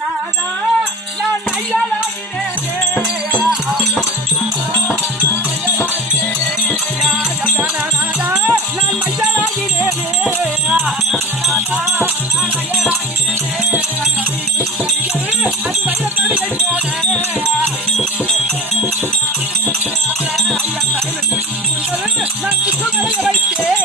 நான் ஐயாளாகிறேனே நான் மையாளாகிறேனே நான் குற்றமடைய வைத்தேன்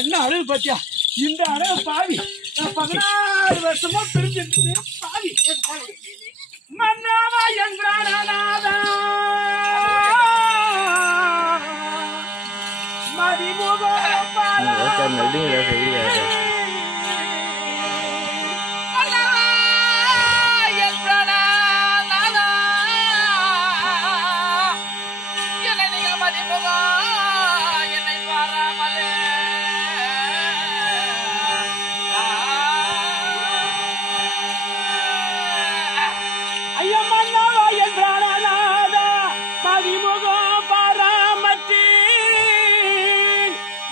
என்ன அழகு பாத்தியா இந்த அழகு பாவி நான் 16 வருஷமா பிரிஞ்சிருக்கேன் பாவி மன்னாவா என்றானாதா மதிமுக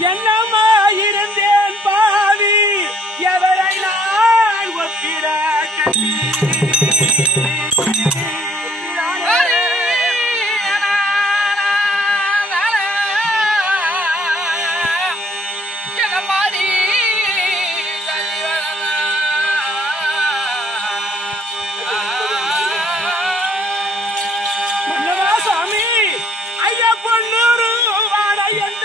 என்னமாயிருந்தேன் பாவி எவரை நான் ஒப்பிட சாமி ஐயா பொண்ணூரு வாட என்ற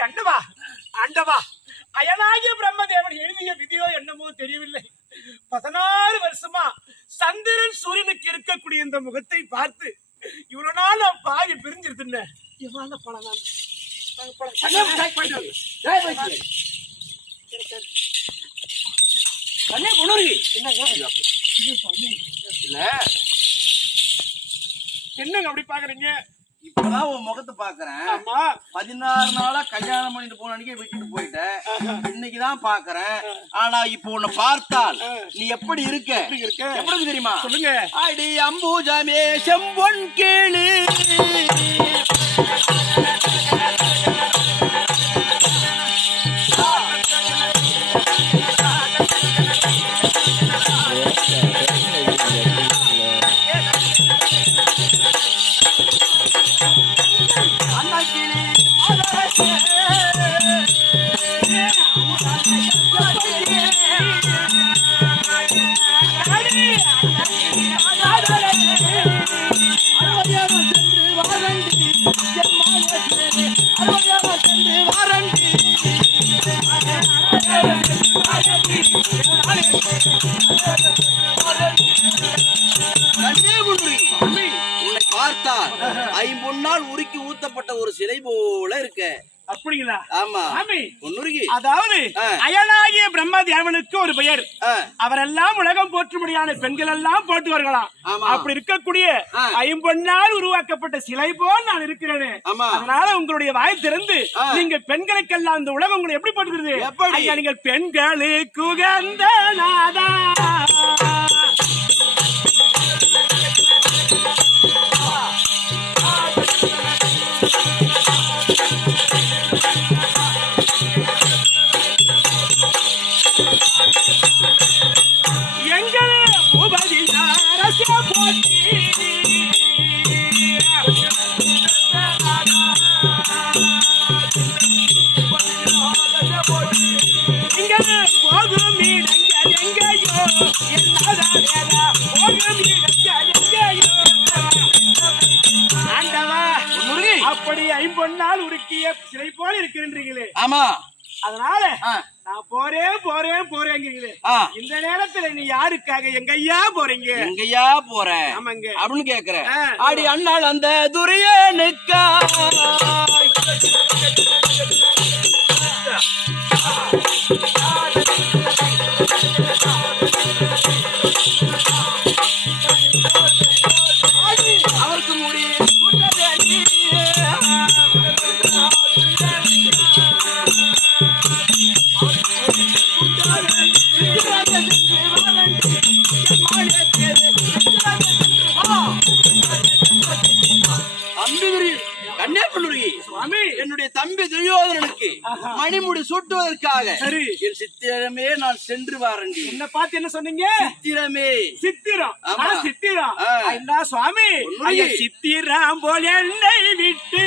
கண்டவா ஆண்டவா அயனாகிய பிரம்மதேவன் எழுதிய விதியோ என்னமோ தெரியவில்லை 16 வருஷமா சந்திரன் சூரியனுக்கு இருக்கக்கூடிய இந்த முகத்தை பார்த்து இவ்வளவு நாள் நான் பாவி பிரிஞ்சிருந்தேன் எவ்வளவு பழம் என்னங்க அப்படி பாக்குறீங்க இப்பதான் உன் முகத்தை பாக்குறேன் 16 நாளா கல்யாணம் பண்ணிட்டு போன அன்னைக்கே விட்டுட்டு போயிட்டேன் இன்னைக்குதான் பாக்குறேன் ஆனா இப்போ உன்னை பார்த்தால் நீ எப்படி இருக்க எப்படி தெரியுமா சொல்லுங்க அடி அம்பூஜமே செம்பொன் கேளு பார்த்தால் 5 உருக்கி ஊத்தப்பட்ட ஒரு சிலை போல இருக்க. அப்படிங்களா? ஆமா. அதாவது அயனாகிய பிரம்மதேவனுக்கு ஒரு பெயர். அவரெல்லாம் உலகம் போற்றும்படியான பெண்கள் எல்லாம் போட்டுவார்களாம். அப்படி இருக்கக்கூடிய 5 உருவாக்கப்பட்ட சிலை போல் நான் இருக்கிறேன். அதனால உங்களுடைய வாய் திறந்து நீங்க பெண்களுக்கெல்லாம் இந்த உலகம் உங்களை எப்படி போட்டுக்கிறது? ஐயா, நீங்கள் பெண்களுக்கு உகந்த நாதா இங்க ஆமா. அதனால நான் போறேங்கிறீங்களே, இந்த நேரத்துல நீ யாருக்காக எங்கய்யா போறீங்க? எங்கய்யா போற ஆமாங்க அப்படின்னு கேக்குற. அடி அண்ணாள் அந்த துரியனுக்கா அவருக்கு முடி என்னுடைய தம்பி துரியோதனனுக்கு மணிமுடி சூட்டுவதற்காக என் சித்திரமே நான் சென்று வாரண்டி. என்ன பார்த்து என்ன சொன்னீங்க? சித்திரமே. சித்திரம் சித்திரம் என்ன சுவாமி? சித்திரம் போல் என்னை விட்டு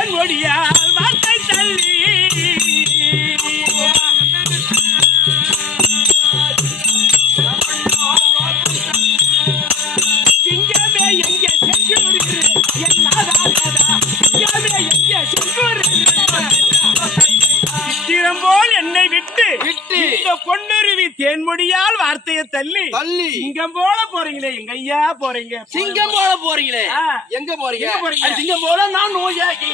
என் ஒடியால் வார்த்தை தள்ளி சிங்கமே எங்கே செஞ்சூரு சித்திரம் போல் என்னை விட்டு இந்த பொன்னுருவி தேன்மொழியால் வார்த்தையை தள்ளி சிங்கம் போல போறீங்களே, எங்க ஐயா போறீங்க? சிங்கம் போல போறீங்களே, எங்க போறீங்க? சிங்கம் போல நான் நோயாகி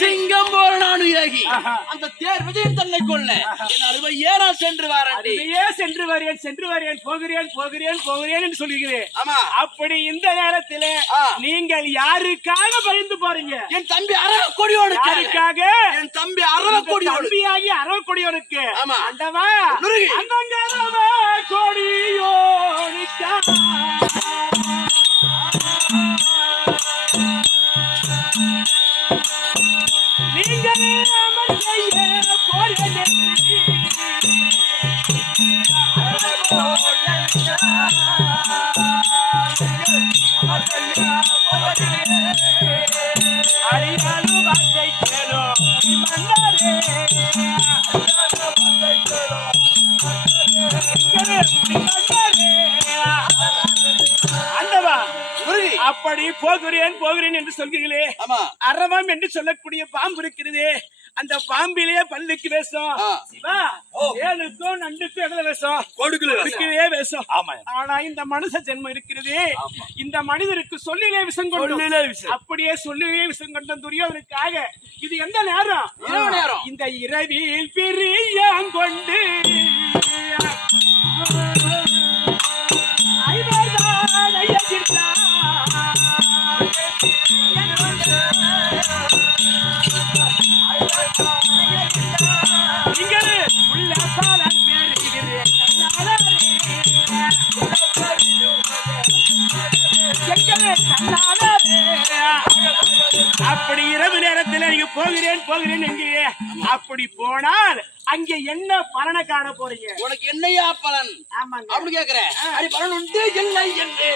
சிங்கம் போல நான் யோகி. அந்த தேர் விஜயம் தன்னை கொள்ள ஏனா சென்று வரேன் போகிறேன் என்று சொல்லுகிறேன். அப்படி இந்த நேரத்தில் நீங்கள் யாருக்காக பயந்து போறீங்க? என் தம்பி அரவக்கொடியோனுக்கு. யாருக்காக? என் தம்பி அரவக்கொடியோனுக்கு. தம்பியாகி அரவக்கொடியோனுக்கு. ஆண்டவா, அந்த அரவக்கொடியோனுக்கா நீங்கள் அமர் செய்ய போறேன். அடியாளு வார்த்தை கேளோ மன்னரே, ஆண்டவா, அப்படி போகிறேன் என்று சொல்கிறீர்களே, அரவம் என்று சொல்லக்கூடிய பாம்பு இருக்கிறது. அந்த பாம்பிலேயே பல்லுக்கு வேஷம், சிவா ஏழுக்கும் நண்டுக்கும் எவ்வளவு வேஷம்? கொடுக்கவே வேஷம். ஆனா இந்த மனுஷ ஜென்மம் இருக்கிறது, இந்த மனிதருக்கு சொல்லிலே விஷம் கொண்டு, அப்படியே சொல்லிலே விஷம் கொண்ட துரியோதனுக்காக இது எந்த நேரம்? இரவு நேரம். இந்த இரவில் பிரியம் கொண்டு அப்படி இரவு நேரத்தில் நீங்க போகிறேன் என்கிறீங்க. அப்படி போனால் அங்க என்ன பலனை காண போறீங்க? உனக்கு என்னையா பலன்? ஆமாங்க அப்படி கேக்குறேன். பலன் உண்டு இல்லை என்று